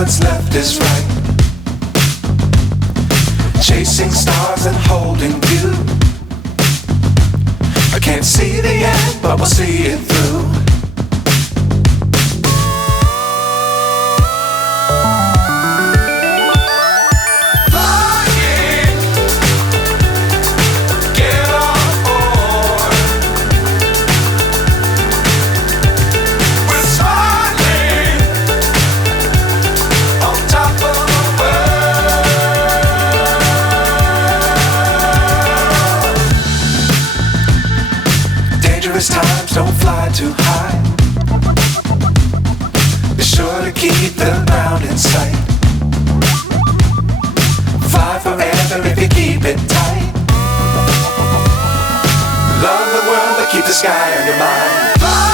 what's left is right. Chasing stars and holding you. I can't see the end, but we'll see it through. Times don't fly too high. Be sure to keep the ground in sight. Fly forever if you keep it tight. Love the world but keep the sky on your mind. Fly.